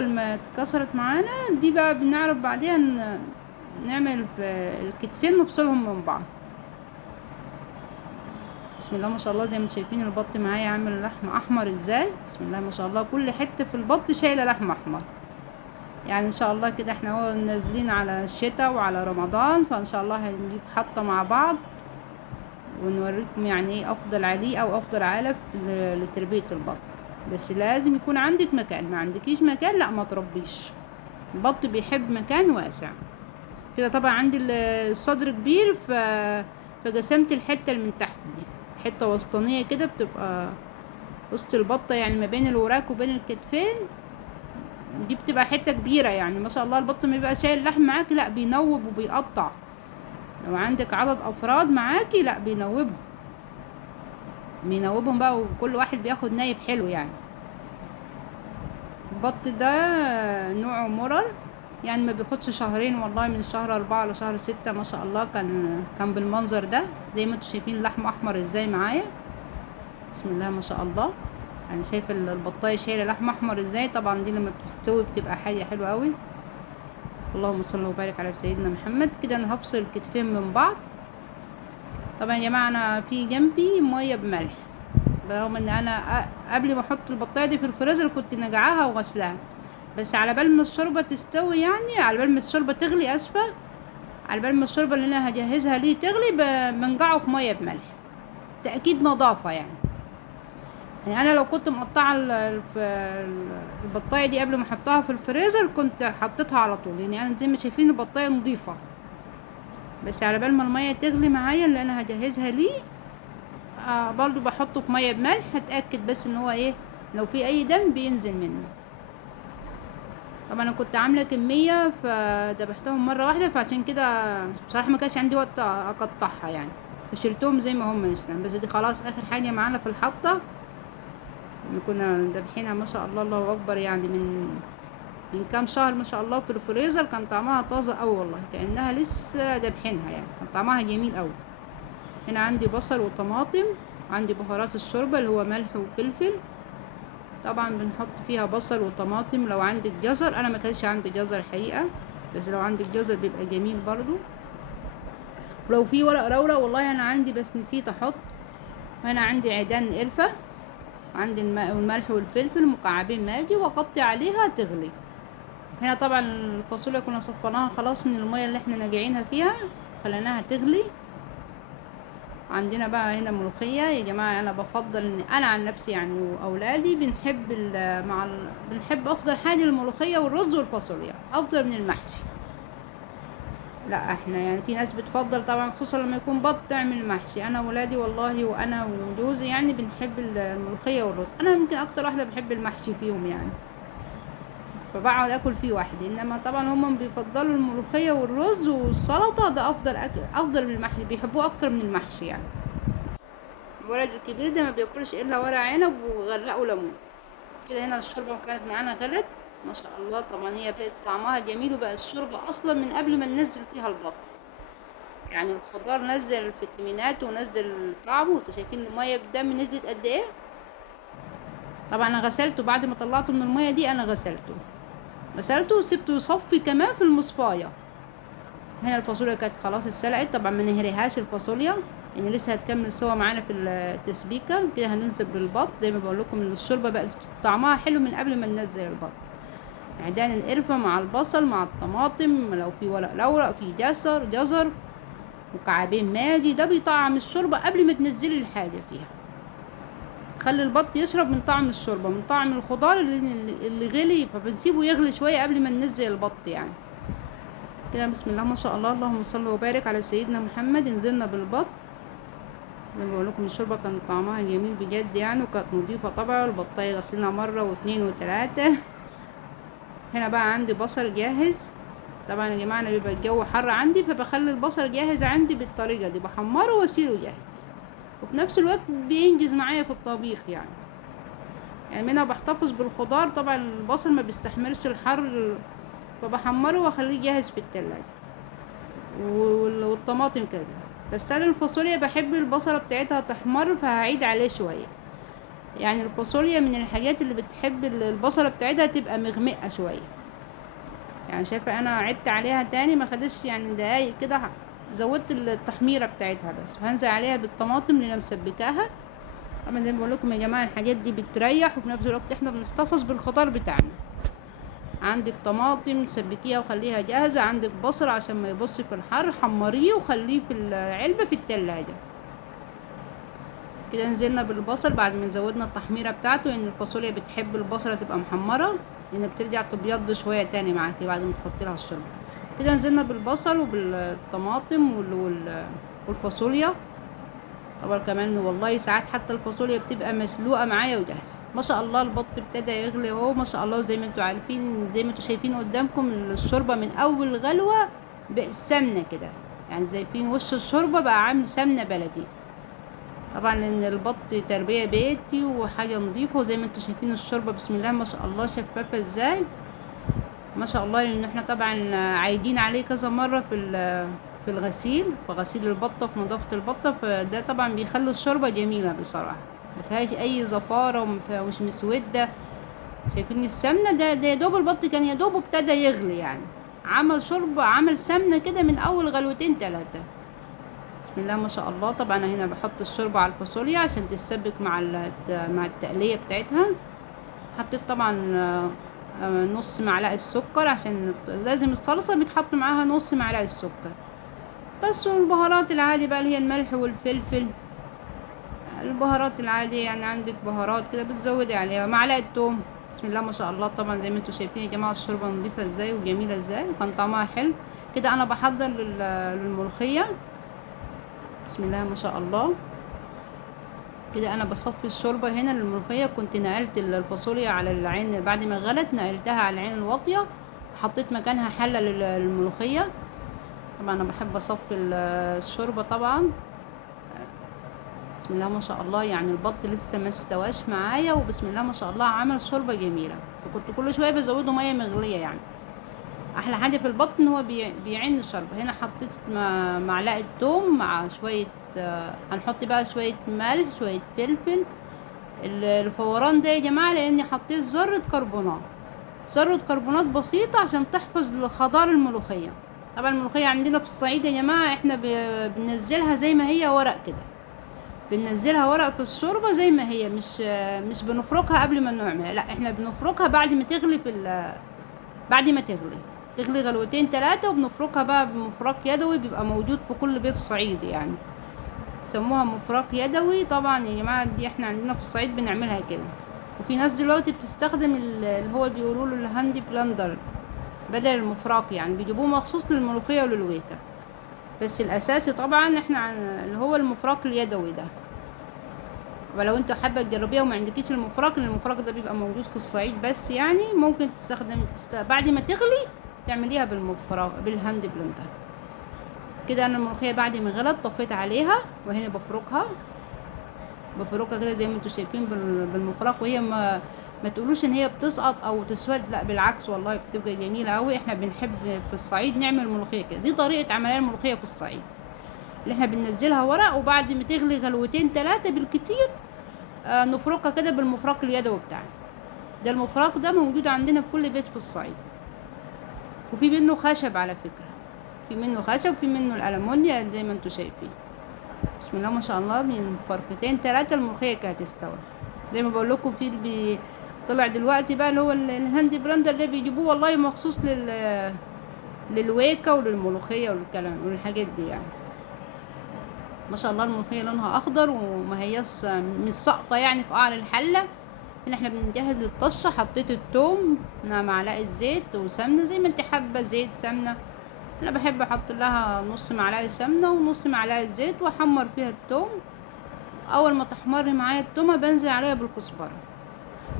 اول ما اتكسرت معانا دي بقى بنعرف بعدين نعمل في الكتفين نفصلهم من بعض. بسم الله ما شاء الله، زي ما شايفين البط معايا عامل لحم احمر ازاي. بسم الله ما شاء الله، كل حته في البط شايله لحم احمر. يعني ان شاء الله كده احنا هو نازلين على الشتاء وعلى رمضان، فان شاء الله هنجيب حطه مع بعض ونوريكم يعني ايه افضل عليه او افضل علف لتربيه البط. بس لازم يكون عندك مكان، ما عندكيش مكان لا ما تربيش. البط بيحب مكان واسع كده. طبعا عندي الصدر كبير فقسمت الحته اللي من تحت دي حته وسطانيه كده، بتبقى وسط البطه يعني ما بين الوراك وبين الكتفين. دي بتبقى حته كبيره يعني ما شاء الله. البط ما بيبقى شايل لحم معاكي لا بينوب وبيقطع. لو عندك عدد افراد معاكي لا بينوبهم بقى، وكل واحد بياخد نايب حلو يعني. البط ده نوعه مرر، يعني ما بياخدش شهرين والله، من شهر 4 لشهر 6 ما شاء الله كان بالمنظر ده زي ما انتوا شايفين لحم احمر ازاي معايا. بسم الله ما شاء الله. يعني شايف البطايه شايله لحم احمر ازاي. طبعا دي لما بتستوي بتبقى حاجه حلوه قوي. اللهم صل وبارك على سيدنا محمد. كده انا هفصل الكتفين من بعض. طبعا يا جماعه انا في جنبي ميه بملح، برغم ان انا قبل ما احط البطايه دي في الفريزر كنت نقعاها وغسلاها، بس على بال ما الشوربه تستوي، يعني على بال ما الشوربه تغلي، اسفه، على بال ما الشوربه اللي انا هجهزها ليه تغلي بنقعه في ميه بملح، تاكيد نظافه يعني. يعني انا لو كنت مقطعه البطايه دي قبل ما احطها في الفريزر كنت حطيتها على طول، يعني انا زي ما شايفين البطايه نظيفه. بس على بال ما الميه تغلي معايا اللي انا هجهزها ليه برضو بحطه في ميه بملح، هتاكد بس ان هو ايه لو في اي دم بينزل منه. طبعا انا كنت عامله كميه فذبحتهم مره واحده، فعشان كده بصراحه ما كانش عندي وقت اقطعها يعني، فشلتهم زي ما هم مثلا. بس دي خلاص اخر حاجه معانا في الحطه اللي كنا ذابحينها ما شاء الله، الله اكبر، يعني من كام شهر ما شاء الله في الفريزر. كان طعمها طازه قوي والله، كانها لسه ذابحينها يعني، كان طعمها جميل قوي. هنا عندي بصل وطماطم، عندي بهارات الشوربه اللي هو ملح وفلفل. طبعا بنحط فيها بصل وطماطم. لو عندك جزر، انا ما كانش عندي جزر حقيقه، بس لو عندك جزر بيبقى جميل برضو. ولو في ورق لورا والله انا عندي بس نسيت احط. هنا عندي عيدان قرفه، عندي الماء والملح والفلفل مكعبين ماجي واغطي عليها تغلي. هنا طبعا الفاصوليا كنا صفيناها خلاص من الميه اللي احنا ناقعينها فيها، خليناها تغلي. عندنا بقى هنا ملوخية يا جماعة. أنا بفضل إن أنا عن نفسي يعني وأولادي بنحب بنحب أفضل حاجة الملوخية والرز والفاصوليا أفضل من المحشي. لا احنا يعني في ناس بتفضل طبعا خصوصا لما يكون بط تعمل محشي. أنا وولادي والله وأنا وجوزي يعني بنحب الملوخية والرز. أنا يمكن أكتر واحدة بحب المحشي فيهم يعني، فبقعد اكل فيه واحد. انما طبعا هم بيفضلوا الملوخيه والرز والسلطه، ده افضل اكل افضل من المحشي، بيحبوه اكتر من المحشي يعني. الولد الكبير ده ما بياكلش الا ورق عنب وغرقه ليمون. كده هنا الشوربه كانت معانا غلت ما شاء الله. طبعا هي بقت طعمها جميل، وبقى الشوربه اصلا من قبل ما ننزل فيها البط. يعني الخضار نزل الفيتامينات ونزل طعمه. انتوا شايفين الميه بالدم نزلت قد ايه. طبعا انا غسلته بعد ما طلعته من الميه دي، انا غسلته وسبته يصفي كمان في المصفايه. هنا الفاصوليا كانت خلاص اتسلقت. طبعا ما نهريهاش الفاصوليا يعني، لسه هتكمل سوا معانا في التسبيكه. كده هننزل بالبط زي ما بقول لكم ان الشوربه بقت طعمها حلو من قبل ما ننزل البط. عيدان القرفه مع البصل مع الطماطم، لو في ورق لورا في جزر مكعبين ماجي، ده بيطعم الشوربه قبل ما تنزلي الحاجه فيها. خلي البط يشرب من طعم الشوربه، من طعم الخضار اللي غلي، فبنسيبه يغلي شويه قبل ما ننزل البط يعني. كده بسم الله ما شاء الله، اللهم صل وبارك على سيدنا محمد. نزلنا بالبط زي ما بقول لكم الشوربه كان طعمها جميل بجد يعني، وكانت نضيفه طبعا. البطايه غسلنا مره واثنين وثلاثه. هنا بقى عندي بصل جاهز. طبعا يا جماعه انا بيبقى الجو حر عندي، فبخلي البصل جاهز عندي بالطريقه دي، بحمره واشيله جاهز، وفي نفس الوقت بينجز معايا في الطبيخ يعني منها بحتفظ بالخضار. طبعا البصل ما بيستحملش الحر، فبحمره واخليه جاهز في التلاجة. والطماطم كده. بس انا الفاصوليا بحب البصله بتاعتها تحمر، فهعيد عليه شويه. يعني الفاصوليا من الحاجات اللي بتحب البصلة بتاعتها تبقى مغمقة شوية. يعني شايفة انا عدت عليها تاني ما خدش يعني دقايق كده، زودت التحميرة بتاعتها بس، وهنزل عليها بالطماطم اللي انا مسبكاها. طبعا زي ما بقول لكم يا جماعة الحاجات دي بتريح، وفي نفس الوقت احنا بنحتفظ بالخضار بتاعنا. عندك طماطم سبكيها وخليها جاهزة، عندك بصل عشان ما يبص في الحر حمريه وخليه في العلبة في التلاجة. كده نزلنا بالبصل بعد ما زودنا التحميرة بتاعته، ان الفاصوليا بتحب البصلة تبقى محمرة، لان بترجع تبيض شوية تاني معاكي بعد ما تحطي لها الشوربة. كده نزلنا بالبصل وبالطماطم والفاصوليا. طبعا كمان والله ساعات حتى الفاصوليا بتبقى مسلوقة معايا وجاهزة. ما شاء الله البط ابتدى يغلي اهو، ما شاء الله زي ما انتوا عارفين، زي ما انتوا شايفين قدامكم الشوربة من اول غلوة بالسمنة كده، يعني شايفين وش الشوربة بقى عامل سمنة بلدي. طبعا لان البط تربية بيتي وحاجة نظيفة، وزي ما انتوا شايفين الشوربة بسم الله ما شاء الله شفافة ازاي، ما شاء الله. لان احنا طبعا عايدين عليه كذا مرة في الغسيل، في غسيل البطة، في نظافة البطة، فده طبعا بيخلي الشوربة جميلة بصراحة، ما فيهاش اي زفارة ومش مسودة. شايفين السمنة ده يا دوب البط كان يا دوب ابتدى يغلي، يعني عمل شوربة عمل سمنة كده من اول غلوتين تلاتة. بسم الله ما شاء الله. طبعا انا هنا بحط الشوربة على الفاصوليا عشان تتسبك مع التقلية بتاعتها. حطيت طبعا نص معلقة سكر، عشان لازم الصلصة بيتحط معاها نص معلقة سكر بس. والبهارات العادي بقى اللي هي الملح والفلفل، البهارات العادية، يعني عندك بهارات كده بتزودي عليها. معلقة توم. بسم الله ما شاء الله. طبعا زي ما انتوا شايفين يا جماعة الشوربة نضيفة ازاي وجميلة ازاي، وكان طعمها حلو. كده انا بحضر للملوخية. بسم الله ما شاء الله. كده انا بصفي الشوربة هنا للملوخية. كنت نقلت الفاصوليا على العين بعد ما غلت، نقلتها على العين الواطية، حطيت مكانها حلة للملوخية. طبعا انا بحب اصفي الشوربة طبعا. بسم الله ما شاء الله. يعني البط لسه ما استواش معايا، وبسم الله ما شاء الله عمل شوربة جميلة، فكنت كل شوية بزوده مية مغلية. يعني احلى حاجة في البط ان هو بيعين الشوربة. هنا حطيت معلقة توم مع شوية هنحط بقى شوية ملح شوية فلفل. الفوران ده يا جماعة لاني حطيت ذرة كربونات، ذرة كربونات بسيطة عشان تحفظ خضار الملوخية. طبعا الملوخية عندنا في الصعيد يا جماعة احنا بننزلها زي ما هي ورق كده، بننزلها ورق في الشوربة زي ما هي، مش بنفركها قبل ما نعملها، لا احنا بنفركها بعد ما تغلي بعد ما تغلي غلوتين تلاتة، وبنفركها بقى بمفرك يدوي بيبقى موجود في كل بيت صعيدي، يعني يسموها مفرك يدوي. طبعا يا جماعة دي احنا عندنا في الصعيد بنعملها كده. وفي ناس دلوقتي بتستخدم اللي هو بيقولوا له الهاند بلندر بدل المفرك، يعني بيجيبوه مخصوص للملوخية وللويكا، بس الاساسي طبعا احنا اللي هو المفرك اليدوي ده. ولو انت حابه تجربيها وما عندكيش المفرك، لان المفرك ده بيبقى موجود في الصعيد بس، يعني ممكن بعد ما تغلي تعمليها بالمفرك بالهاند بلندر. كده انا الملوخيه بعد ما غلت طفيت عليها، وهنا بفركها كده زي ما انتوا شايفين بالمفرك، وهي ما تقولوش ان هي بتسقط او تسود، لا بالعكس والله بتبقى جميله قوي. احنا بنحب في الصعيد نعمل ملوخيه كده، دي طريقه عمليه الملوخيه في الصعيد، اللي احنا بننزلها ورق وبعد ما تغلي غلوتين ثلاثه بالكتير نفركها كده بالمفرك اليدوي بتاعنا. ده المفرك ده موجود عندنا في كل بيت في الصعيد، وفي منه خشب على فكرة، في منه خشب وفي منه الألمونيا زي ما انتوا شايفين. بسم الله ما شاء الله. من فركتين ثلاثة الملوخية كانت تستوي. زي ما بقول لكم في طلع دلوقتي بقى اللي هو الهاند براندر ده بيجيبوه والله مخصوص للويكا وللملوخية والكلام والحاجات دي. يعني ما شاء الله الملوخية لونها أخضر وما هياش مش ساقطة يعني في قعر الحلة. هنا احنا بنجهز للطشة. حطيت التوم مع معلقة زيت وسمنة زي ما انت حابة، زيت سمنة. انا بحب احط لها نص معلقة سمنة ونص معلقة زيت واحمر فيها التوم. اول ما تحمر معايا التومة بنزل عليها بالكزبرة.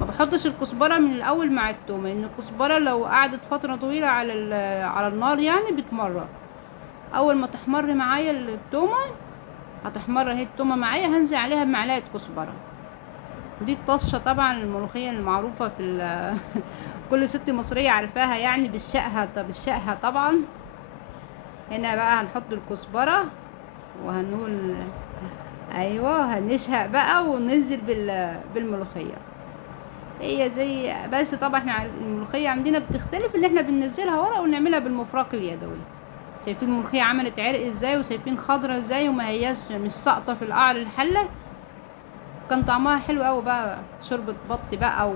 ما بحطش الكزبرة من الاول مع التومة، لان الكزبرة لو قعدت فترة طويلة على النار يعني بتمرر. اول ما تحمر معايا التومة، هتحمر اهي التومة معايا، هنزل عليها بمعلقة كزبرة. دي الطشة طبعا الملوخية المعروفة كل ست مصرية عارفاها، يعني بالشقها طبعا. هنا بقى هنحط الكزبرة وهنقول ايوه هنشهق بقى وننزل بالملوخيه. هي زي بس طبعا احنا الملوخيه عندنا بتختلف، اللي احنا بننزلها ورق ونعملها بالمفرق اليدوي. شايفين الملوخيه عملت عرق ازاي، وشايفين خضرة ازاي، وما هياش مش ساقطه في القعر الحله. كان طعمها حلو قوي بقى، شوربه بط بقى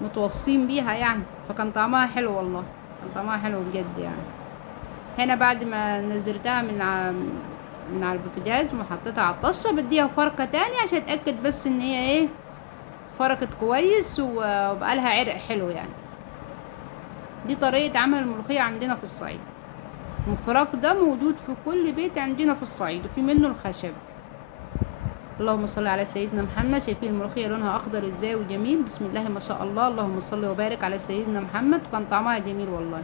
ومتوصين بيها يعني، فكان طعمها حلو والله، كان طعمها حلو بجد يعني. هنا بعد ما نزلتها من على البوتاجاز وحطيتها على الطشه، بديها فركه تاني عشان اتاكد بس ان هي ايه، فركت كويس وبقى لها عرق حلو يعني. دي طريقه عمل الملوخيه عندنا في الصعيد. الفراك ده موجود في كل بيت عندنا في الصعيد، وفي منه الخشب. اللهم صل على سيدنا محمد. شايفين الملوخيه لونها اخضر ازاي وجميل، بسم الله ما شاء الله، اللهم صل وبارك على سيدنا محمد. وكان طعمها جميل والله.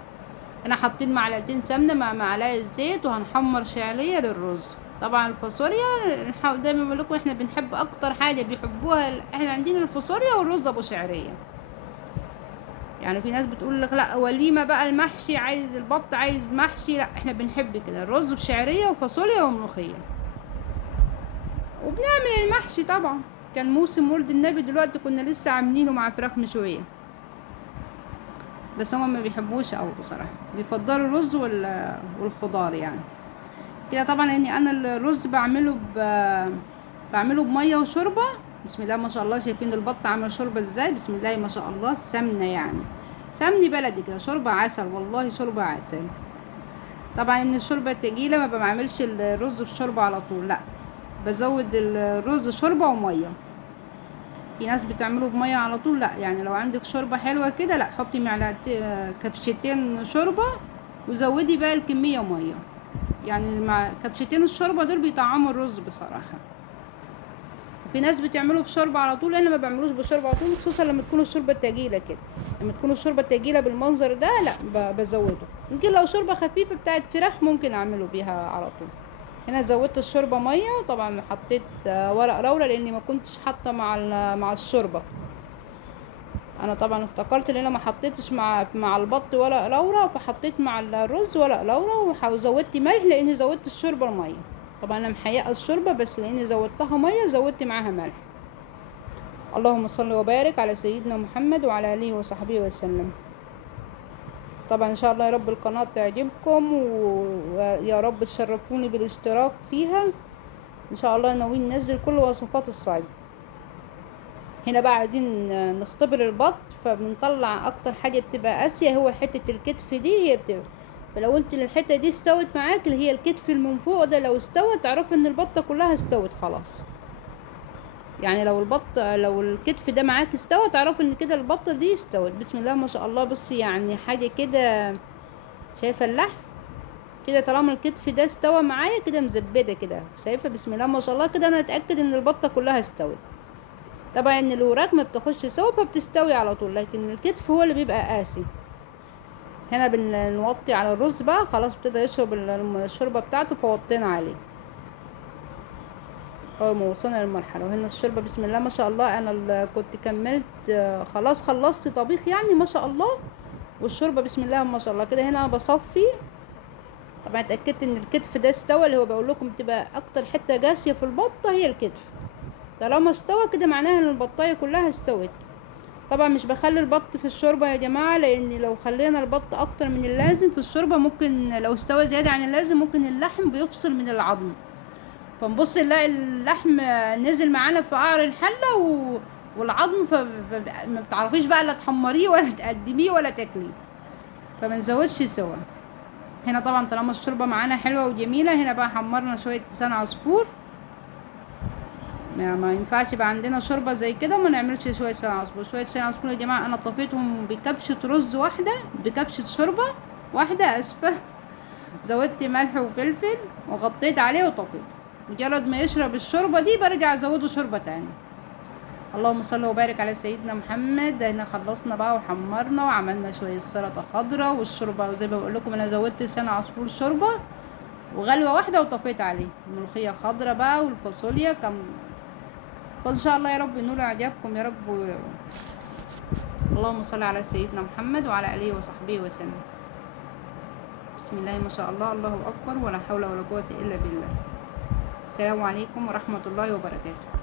انا حاطين معلقتين سمنه مع معلقه زيت، وهنحمر شعريه للرز. طبعا الفاصوليا دايما بقول لكم احنا بنحب اكتر حاجه بيحبوها، احنا عندنا الفاصوليا والرز ابو شعريه. يعني في ناس بتقول لك لا وليمه بقى المحشي عايز البط عايز محشي، لا احنا بنحب كده الرز بشعريه وفاصوليا وملوخيه. وبنعمل المحشي طبعا، كان موسم ولد النبي دلوقتي كنا لسه عاملينه مع فراخ مشويه، بس هما ما بيحبوش قوي بصراحه، بيفضلوا الرز والخضار يعني كده. طبعا اني انا الرز بعمله بميه وشوربه. بسم الله ما شاء الله. شايفين البط عامل شوربه ازاي، بسم الله ما شاء الله، سمنه يعني، سمني بلدي كده، شوربه عسل والله، شوربه عسل. طبعا ان الشوربه تقيله ما بعملش الرز بشوربه على طول، لا بزود الرز شوربه وميه. في ناس بتعمله بميه على طول، لا يعني لو عندك شوربه حلوه كده، لا حطي معلقتين كبشتين شوربه وزودي بقى الكميه ميه. يعني مع كبشتين الشوربه دول بيطعموا الرز بصراحه. في ناس بتعمله بشوربه على طول، انا ما بعملوش بشوربه على طول، خصوصا لما تكون الشوربه تقيله كده. لما تكون الشوربه تقيله بالمنظر ده لا بزوده. يمكن لو شوربه خفيفه بتاعت فراخ ممكن اعمله بيها على طول. هنا زودت الشوربه ميه، وطبعا حطيت ورق لورا لاني ما كنتش حاطه مع الشوربه. انا طبعا افتكرت ان انا ما حطيتش مع البط ورق لورا، فحطيت مع الرز ورق لورا، وزودت ملح لاني زودت الشوربه الميه. طبعا انا محيقه الشوربه، بس لاني زودتها ميه زودت معاها ملح. اللهم صل وبارك على سيدنا محمد وعلى اله وصحبه وسلم. طبعا ان شاء الله يا رب القناه تعجبكم، ويا رب تشرفوني بالاشتراك فيها. ان شاء الله ناويين ننزل كل وصفات الصعيد. هنا بقى عايزين نختبر البط، فبنطلع اكتر حاجه بتبقى قاسيه هو حته الكتف دي، هي بتبقى، فلو انت الحته دي استوت معاك اللي هي الكتف من فوق ده، لو استوت تعرف ان البطه كلها استوت خلاص. يعني لو الكتف ده معاك استوى تعرف ان كده البطه دي استوت. بسم الله ما شاء الله. بصي يعني حاجه كده، شايفه اللحم كده، طالما الكتف ده استوى معايا كده مزبده كده، شايفه بسم الله ما شاء الله كده، انا اتاكد ان البطه كلها استوت. طبعا ان الوراك ما بتاخدش سوا فبتستوي على طول، لكن الكتف هو اللي بيبقى قاسي. هنا بنوطي على الرز بقى، خلاص ابتدى يشرب الشوربه بتاعته فوطينا عليه اول ما وصلنا للمرحله. وهنا الشوربه بسم الله ما شاء الله، انا كنت كملت خلاص خلصت طبيخ يعني ما شاء الله، والشوربه بسم الله ما شاء الله كده. هنا بصفي، طبعا اتاكدت ان الكتف ده استوى، اللي هو بقول لكم بتبقى اكتر حته جاسيه في البطه هي الكتف. طالما استوى كده معناها ان البطايه كلها استوت. طبعا مش بخلي البط في الشوربه يا جماعه، لان لو خلينا البط اكتر من اللازم في الشوربه ممكن لو استوى زياده عن اللازم ممكن اللحم بيفصل من العظم، فنبص نلاقي اللحم نزل معانا في قعر الحله والعظم، فما بتعرفيش بقى لا تحمريه ولا تقدميه ولا تاكليه، فما نزودش سوا. هنا طبعا طالما الشوربه معانا حلوه وجميله، هنا بقى حمرنا شويه لسان عصفور. يعني ما ينفعش يبقى عندنا شوربه زي كده وما نعملش شويه لسان عصفور. شويه لسان عصفور يا جماعه انا طفيتهم بكبشه رز واحده، بكبشه شوربه واحده اسفه. زودت ملح وفلفل وغطيت عليه وطفيت، مجرد ما يشرب الشوربه دي برجع ازوده شوربه تاني. اللهم صل وبارك على سيدنا محمد. هنا خلصنا بقى وحمرنا وعملنا شويه سلطه خضراء، والشوربه زي ما بقول لكم انا زودت لسان عصفور شوربه وغلوه واحده وطفيت عليه. الملوخيه خضراء بقى والفاصوليا كان، فان شاء الله يا رب ينول اعجابكم يا رب. اللهم صل على سيدنا محمد وعلى اله وصحبه وسلم. بسم الله ما شاء الله، الله اكبر، ولا حول ولا قوه الا بالله. السلام عليكم ورحمة الله وبركاته.